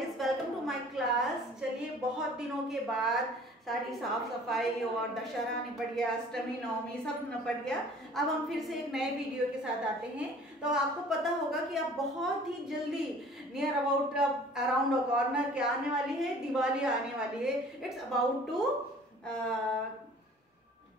Guys, welcome to my class. चलिए, बहुत दिनों के बाद सारी साफ सफाई और दशहरा निपट गया, अष्टमी नवमी सब निपट गया। अब हम फिर से एक नए वीडियो के साथ आते हैं। तो आपको पता होगा कि अब बहुत ही जल्दी near about around a corner क्या आने वाली है, दिवाली आने वाली है। It's about to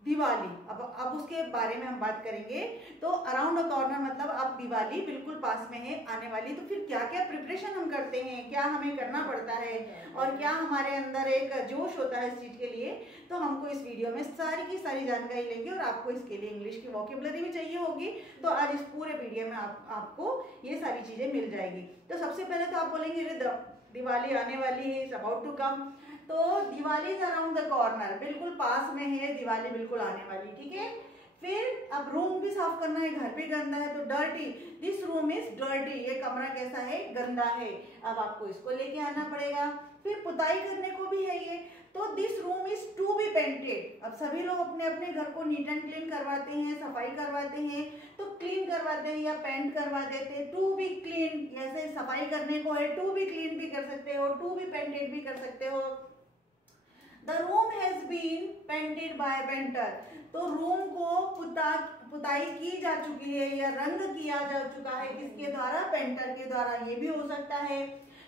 Diwali. अब उसके बारे में हम बात करेंगे। तो अराउंड अ कॉर्नर मतलब अब दिवाली बिल्कुल पास में है आने वाली। तो फिर क्या क्या प्रिपरेशन हम करते हैं, क्या हमें करना पड़ता है और क्या हमारे अंदर एक जोश होता है इस चीज के लिए, तो हमको इस वीडियो में सारी की सारी जानकारी लेंगे। और आपको इसके लिए इंग्लिश की वोकेबलरी भी चाहिए होगी, तो आज इस पूरे वीडियो में आपको ये सारी चीजें मिल जाएगी। तो सबसे पहले तो आप बोलेंगे दिवाली आने वाली है, इट्स अबाउट टू कम। तो Diwali is around the corner, बिल्कुल पास में है दिवाली, बिल्कुल आने वाली। ठीक है, फिर अब रूम भी साफ करना है, घर भी गंदा है तो dirty, this room is dirty, ये कमरा कैसा है, गंदा है। अब आपको इसको लेके आना पड़ेगा। फिर पुताई करने को भी है ये, तो this room is to be painted. अब सभी लोग अपने अपने घर को नीट एंड क्लीन करवाते हैं, सफाई करवाते हैं, तो क्लीन करवाते हैं या पेंट करवा देते हैं। टू बी क्लीन, जैसे सफाई करने को है, टू बी क्लीन भी कर सकते हो, टू बी पेंटेड भी कर सकते हो। The room has been painted by painter। तो रूम को पुताई की जा चुकी है या रंग किया जा चुका है, किसके द्वारा, पेंटर के द्वारा। ये भी हो सकता है।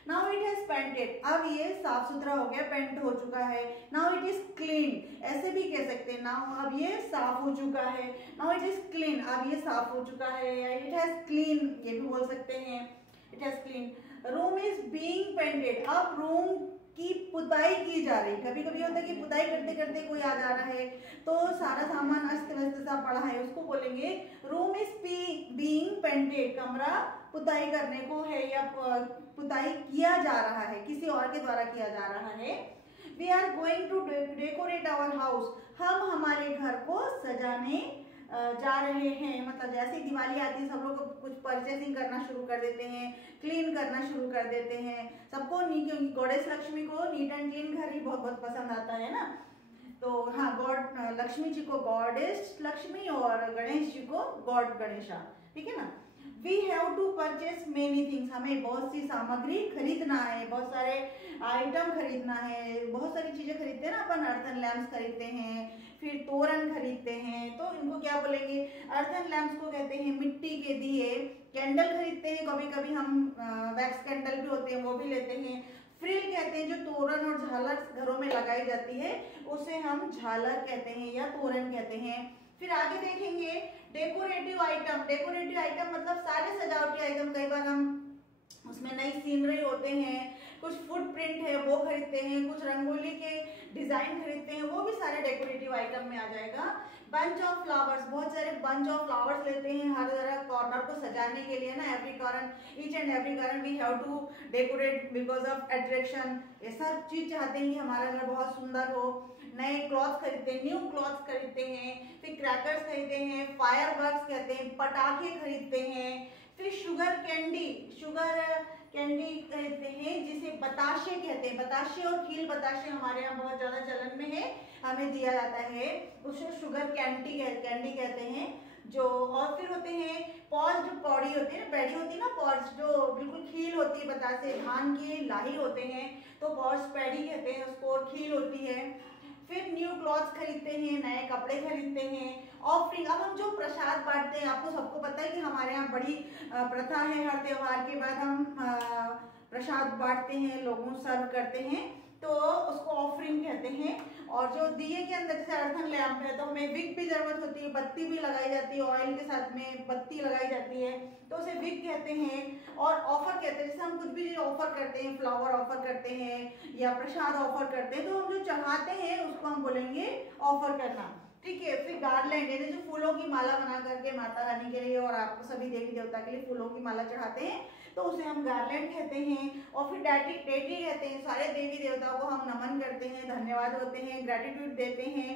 Now it has painted, अब ये साफ सुथरा हो गया, पेंट हो चुका है। Now it is clean, ऐसे भी कह सकते हैं। Now अब ये साफ हो चुका है। Now it is clean, अब ये साफ हो चुका है। It has clean, ये भी बोल सकते हैं, it has clean। Room is being painted, अब रूम की पुताई की जा रही। कभी कभी होता है कि पुताई करते करते कोई आ जा रहा है तो सारा सामान अस्त व्यस्त सा पड़ा है, उसको बोलेंगे रूम इज बीइंग पेंटेड, कमरा पुताई करने को है या पुताई किया जा रहा है, किसी और के द्वारा किया जा रहा है। We are going to decorate our house, हम हमारे घर को सजाने जा रहे हैं। मतलब जैसे ही दिवाली आती है सब लोग कुछ परचेसिंग करना शुरू कर देते हैं, क्लीन करना शुरू कर देते हैं। सबको क्योंकि गॉडेस लक्ष्मी को नीट एंड क्लीन घर ही बहुत बहुत पसंद आता है ना। तो हाँ, गॉड लक्ष्मी जी को गॉडेस लक्ष्मी और गणेश जी को गॉड गणेशा। ठीक है ना। We have to purchase many things, हमें बहुत सी सामग्री खरीदना है, बहुत सारे आइटम खरीदना है, बहुत सारी चीजें खरीदते हैं ना अपन। अर्थन लैम्प्स खरीदते हैं, फिर तोरण खरीदते हैं, तो इनको क्या बोलेंगे, अर्थन लैम्प्स को कहते हैं मिट्टी के दिए। कैंडल खरीदते हैं, कभी कभी हम वैक्स कैंडल भी होते हैं वो भी लेते हैं। फ्रिल कहते हैं जो तोरण और झालर घरों में लगाई जाती है, उसे हम झालर कहते हैं या तोरण कहते हैं। फिर आगे देखेंगे डेकोरेटिव आइटम। डेकोरेटिव आइटम मतलब सारे सजावटी आइटम। कई बार हम उसमें नई सीनरी होते हैं, कुछ फुटप्रिंट है वो खरीदते हैं, कुछ रंगोली के डिजाइन खरीदते हैं, वो भी सारे डेकोरेटिव आइटम में आ जाएगा। बंच ऑफ फ्लावर्स, बहुत सारे बंच ऑफ फ्लावर्स लेते हैं हर जगह कॉर्नर को सजाने के लिए ना। Every corner, each and every corner we have to decorate because of attraction. ये सब चीज चाहते हैं कि हमारा घर बहुत सुंदर हो। नए क्लॉथ्स खरीदते हैं, न्यू क्लॉथ्स खरीदते हैं। फिर क्रैकर्स खरीदते हैं, फायर वर्क्स कहते हैं, पटाखे खरीदते हैं। फिर शुगर कैंडी कहते हैं, जिसे बताशे कहते हैं। बताशे और खील बताशे हमारे यहाँ बहुत ज्यादा चलन में है, हमें दिया जाता है, उसे शुगर कैंडी कहते हैं। जो और फिर होते हैं पॉज्ड पौड़ी होती है ना, पैडी होती है ना, पॉज्ड जो बिल्कुल खील होती है, बतासे धान की लाही होते हैं, तो पॉज्ड पैडी कहते हैं उसको, और खील होती है। फिर न्यू क्लॉथ्स खरीदते हैं, नए कपड़े खरीदते हैं। ऑफरिंग, अब हम जो प्रसाद बांटते हैं, आपको सबको पता है कि हमारे यहाँ बड़ी प्रथा है, हर त्योहार के बाद हम प्रसाद बांटते हैं, लोगों को सर्व करते हैं, तो उसको ऑफरिंग कहते हैं। और जो दिए के अंदर जैसे अर्थन लैम्प है तो हमें विक भी जरूरत होती है, बत्ती भी लगाई जाती है, ऑयल के साथ में बत्ती लगाई जाती है, तो उसे विक कहते हैं। और ऑफर कहते हैं, जैसे हम कुछ भी ऑफर करते हैं, फ्लावर ऑफर करते हैं या प्रसाद ऑफर करते हैं, तो हम जो चढ़ाते हैं उसको हम बोलेंगे ऑफर करना। ठीक है। फिर गार्लैंड, यानी जो फूलों की माला बना करके माता रानी के लिए और आपको सभी देवी देवता के लिए फूलों की माला चढ़ाते हैं, तो उसे हम गार्लैंड कहते हैं। और फिर डेटी कहते हैं, सारे देवी देवताओं को हम नमन करते हैं, धन्यवाद होते हैं, ग्रेटिट्यूड देते हैं।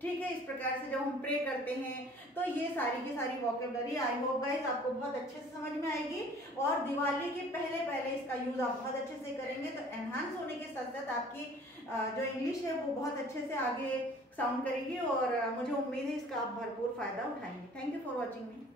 ठीक है, इस प्रकार से जब हम प्रे करते हैं, तो ये सारी की सारी वोकेबलरी आई होप गाइस आपको बहुत अच्छे से समझ में आएगी। और दिवाली के पहले इसका यूज आप बहुत अच्छे से करेंगे तो एनहांस होने के साथ साथ आपकी जो इंग्लिश है वो बहुत अच्छे से आगे साउंड करेगी, और मुझे उम्मीद है इसका आप भरपूर फायदा उठाएंगे। Thank you for watching me.